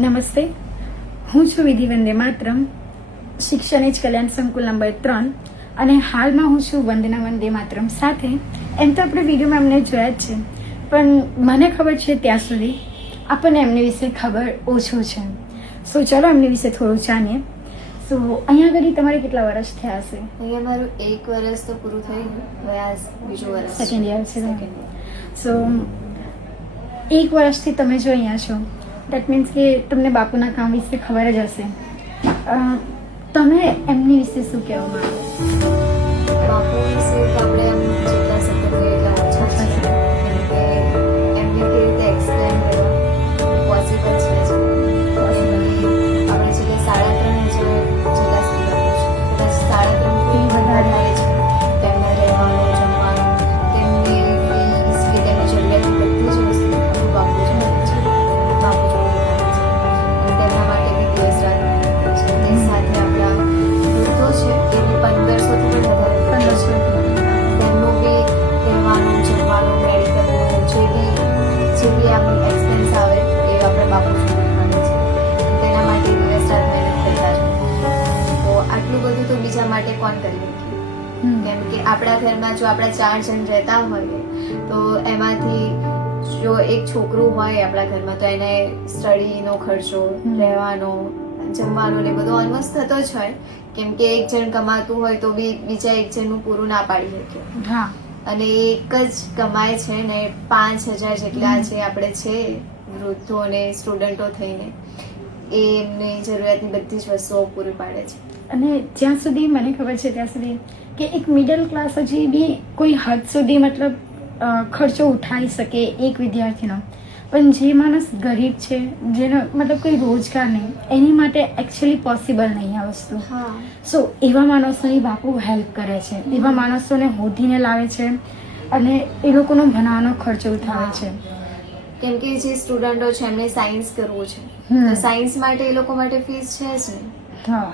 નમસ્તે, હું છું વિધિ વંદે માતરમ, શિક્ષણ જ કલ્યાણ સંકુલ નંબર 3 અને હાલમાં હું છું વંદના વંદે માતરમ સાથે. એમ તો આપણે વિડીયોમાં એમને જોયા જ છે, પણ મને ખબર છે ત્યાં સુધી આપણને એમની વિશે ખબર ઓછું છે. સો ચલો એમની વિશે થોડું જાણીએ. સો અહીંયા આગળ તમારે કેટલા વર્ષ થયા હશે? અહીંયા મારું 1 વર્ષ તો પૂરું થઈ ગયું, હવે આ બીજું વર્ષ સેકન્ડ યર છે. સો 1 વર્ષથી તમે જો અહીંયા છો, દેટ મીન્સ કે તમને બાપુના કામ વિશે ખબર જ હશે. તમે એમની વિશે શું કહેવા માંગો? બાપુ વિશે તો આપણે એમ જેટલા શબ્દો કહીએ એટલા ઓછા છે, કેમ કે એમને કેવી રીતે એક્સપ્લેન કરવા પોસિબલ છે જ. આપણે છેલ્લે 3,500 જેટલા સ્ટુડન્ટો છે, કદાચ 3.5 વધારે છે. તેમના રહેવાનું, જમવાનું, તેમની ફીસ કે તેમની જરૂરિયાતની બધી જ વસ્તુ બાપુ જ કરે છે. બાપુ જોડે કરે છે અને તેમના માટે બી દિવસ રાત મહેનત કરે છે. તે સાથે આપણા વૃદ્ધો છે એ બી 1,500થી પણ વધારે 1500. તેમનું બી રહેવાનું, જમવાનું, મેડિકલનું જે બી આપણું એક્સપેન્સ આવે એ આપણે બાપુ જોડે કરે છે. તેના માટે દિવસ રાત મહેનત કરતા છે. તો આટલું બધું તો બીજા માટે કોણ કરી શકે? કેમ કે આપણા ઘરમાં જો આપણા 4 જણ રહેતા હોઈએ તો એમાંથી જો એક છોકરું હોય આપણા ઘરમાં તો એને સ્ટડીનો ખર્ચો, રહેવાનો, જમવાનો ને બધું ઓલમોસ્ટ થતો જ હોય. કેમ કે એક જણ કમાતું હોય તો બી બીજા એક જણનું પૂરું ના પાડી શકે. હા, અને એક જ કમાય છે ને 5,000 જેટલા જે આપણે છે વૃદ્ધો અને સ્ટુડન્ટો થઈને એ એમની જરૂરિયાતની બધી જ વસ્તુઓ પૂરી પાડે છે. અને જ્યાં સુધી મને ખબર છે ત્યાં સુધી કે એક મિડલ ક્લાસ હજી બી કોઈ હદ સુધી મતલબ ખર્ચો ઉઠાવી શકે એક વિદ્યાર્થીનો, પણ જે માણસ ગરીબ છે, જેનો મતલબ કોઈ રોજગાર નહીં, એની માટે એકચ્યુઅલી પોસિબલ નહીં આ વસ્તુ. હા, સો એવા માણસોની બાપુ હેલ્પ કરે છે, એવા માણસોને હોધીને લાવે છે અને એ લોકોનો ભણાવવાનો ખર્ચો ઉઠાવે છે. કેમ કે જે સ્ટુડન્ટો છે એમને સાયન્સ કરવું છે તો સાયન્સ માટે એ લોકો માટે ફીસ છે જ નહીં. હા,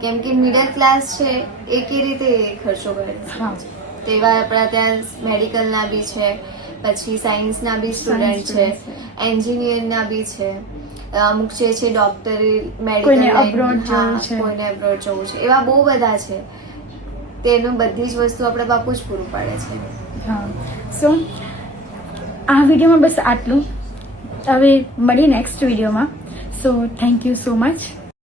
કેમ કે મિડલ ક્લાસ છે એ કેવી રીતે ખર્ચો કરે છે. હા, તેવા આપણા ત્યાં મેડિકલના બી છે, પછી સાયન્સના બી સ્ટુડન્ટ છે, એન્જિનિયરના બી છે, અમુક જે છે ડોક્ટર, કોઈને મેડિકલ, abroad જવું છે. કોઈને અબ્રોડ જવું છે, એવા બહુ બધા છે. તેનું બધી જ વસ્તુ આપણે બાપુ જ પૂરું પાડે છે. હા. સો આ વિડીયોમાં બસ આટલું. હવે મળીએ નેક્સ્ટ વિડીયોમાં. So thank you so much.